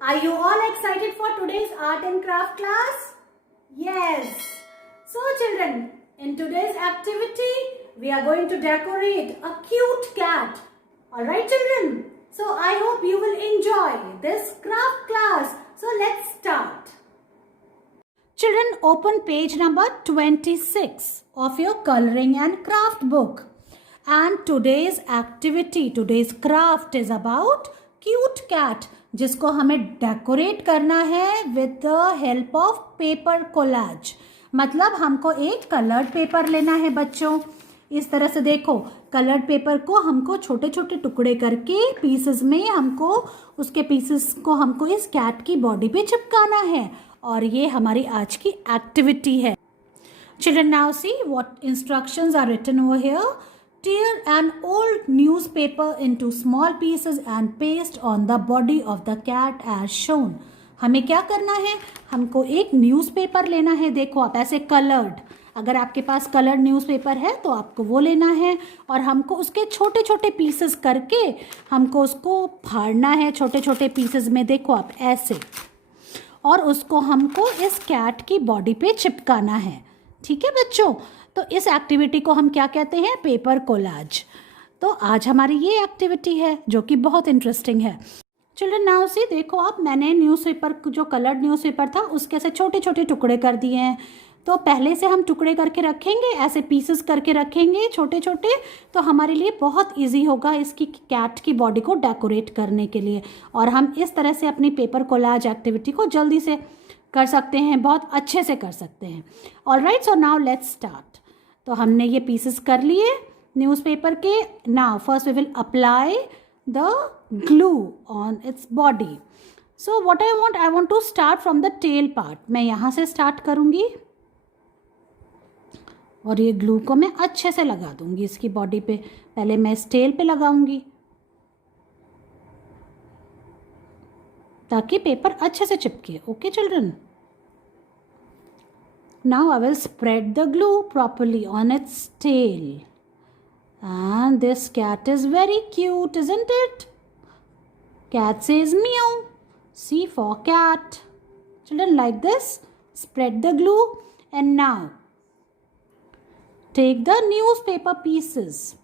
Are you all excited for today's art and craft class? Yes. So children, in today's activity, we are going to decorate a cute cat. Alright children, so I hope you will enjoy this craft class. So let's start. Children, open page number 26 of your coloring and craft book. And today's activity, today's craft is about cute cat, जिसको हमें डेकोरेट करना है with the help of paper collage. मतलब हमको एक coloured paper लेना है बच्चों. इस तरह से देखो, कलर्ड पेपर को हमको छोटे छोटे टुकड़े करके पीसेस में हमको उसके पीसेस को हमको इस कैट की बॉडी पे चिपकाना है. और ये हमारी आज की एक्टिविटी है. Children, now see what instructions are written over here. Tear an old newspaper into small pieces and paste on the body of the cat as shown. हमें क्या करना है? हमको एक न्यूज़पेपर लेना है. देखो आप ऐसे कलर्ड, अगर आपके पास कलर्ड न्यूज़पेपर है तो आपको वो लेना है और हमको उसके छोटे छोटे पीसेस करके हमको उसको फाड़ना है छोटे छोटे पीसेस में. देखो आप ऐसे, और उसको हमको इस कैट की बॉडी पे चिपकाना है. ठीक है बच्चों, तो इस एक्टिविटी को हम क्या कहते हैं? Paper collage. तो आज हमारी ये एक्टिविटी है जो कि बहुत इंटरेस्टिंग है. चिल्ड्रन नाउ सी, देखो आप, मैंने न्यूज़पेपर जो कलर्ड न्यूज़पेपर था उसके ऐसे छोटे छोटे टुकड़े कर दिए हैं. तो पहले से हम टुकड़े करके रखेंगे, ऐसे पीसेस करके रखेंगे छोटे छोटे, तो हमारे लिए बहुत इजी होगा इसकी कैट की बॉडी को डेकोरेट करने के लिए. और हम इस तरह से अपनी पेपर कोलाज एक्टिविटी को जल्दी से कर सकते हैं, बहुत अच्छे से कर सकते हैं. Alright, so now let's start. तो हमने ये पीसेस कर लिए न्यूज़पेपर के. Now first we will apply the glue on its body. So what I want to start from the tail part. मैं यहाँ से स्टार्ट करूँगी और ये ग्लू को मैं अच्छे से लगा दूँगी इसकी बॉडी पे. पहले मैं इस टेल पे लगाऊँगी ताकि पेपर अच्छे से चिपके. Okay children, now I will spread the glue properly on its tail. And this cat is very cute, isn't it? Cat says meow. C for cat. Children, like this, spread the glue and now take the newspaper pieces.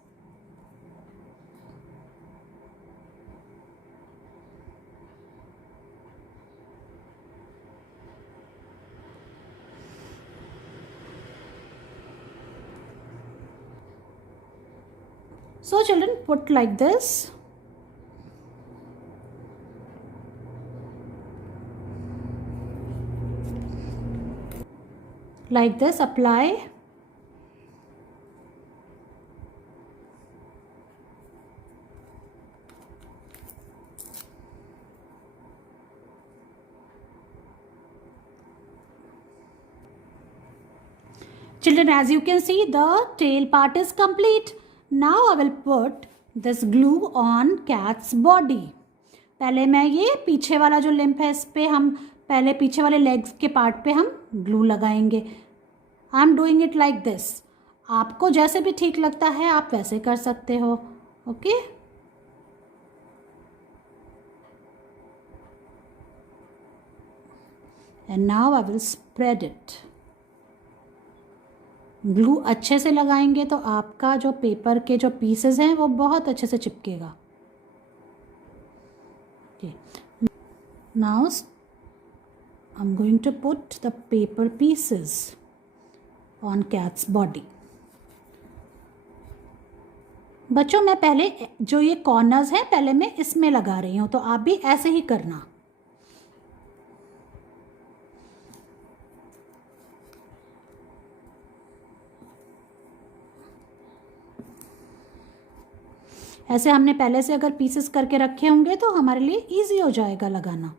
So children, put like this. Like this, apply. Children, as you can see, the tail part is complete. Now I will put this glue on cat's body. पहले मैं ये पीछे वाला जो लिम्फ है इस पे हम पहले पीछे वाले लेग्स के पार्ट पे हम ग्लू लगाएंगे. I am doing it like this. आपको जैसे भी ठीक लगता है आप वैसे कर सकते हो. Okay, and now I will spread it. Glue अच्छे से लगाएंगे तो आपका जो पेपर के जो पीसेस हैं वो बहुत अच्छे से चिपकेगा. Okay, now I am going to put the paper pieces on cat's body. बच्चों, मैं पहले जो ये कॉर्नर्स हैं पहले मैं इसमें लगा रही हूँ, तो आप भी ऐसे ही करना. ऐसे हमने पहले से अगर पीसेस करके रखे होंगे तो हमारे लिए इजी हो जाएगा लगाना.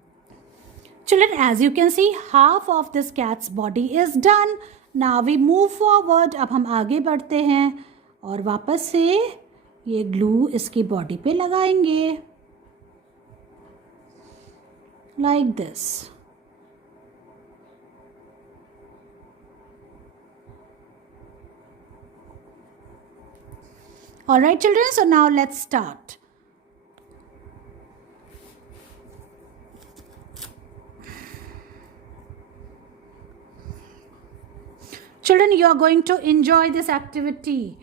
Children, as you can see, half of this cat's body is done. Now we move forward. अब हम आगे बढ़ते हैं और वापस से ये ग्लू इसकी बॉडी पे लगाएंगे like this. Alright children, so now let's start. Children, you are going to enjoy this activity.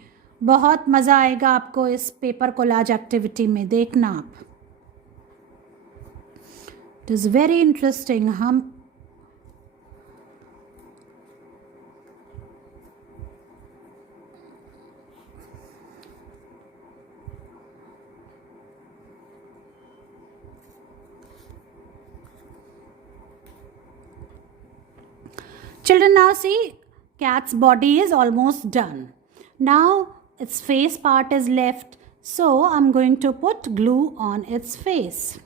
बहुत मज़ा आएगा आपको इस पेपर कोलाज एक्टिविटी में, देखना आप. It is very interesting. हम Children, now see, cat's body is almost done. Now its face part is left, so I'm going to put glue on its face.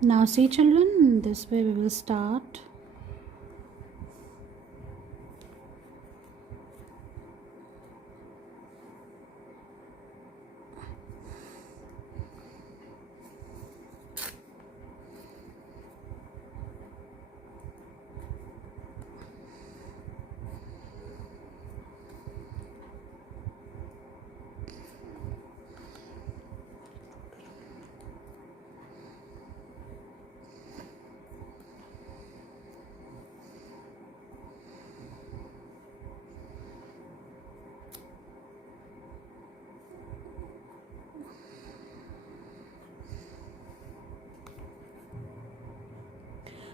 Now see, children, this way we will start.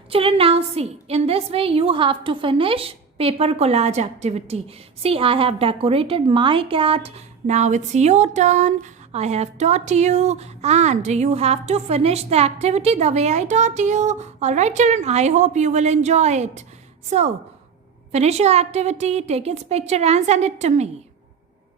Children, now see, in this way you have to finish paper collage activity. See, I have decorated my cat. Now it's your turn. I have taught you and you have to finish the activity the way I taught you. Alright children, I hope you will enjoy it. So, finish your activity, take its picture and send it to me.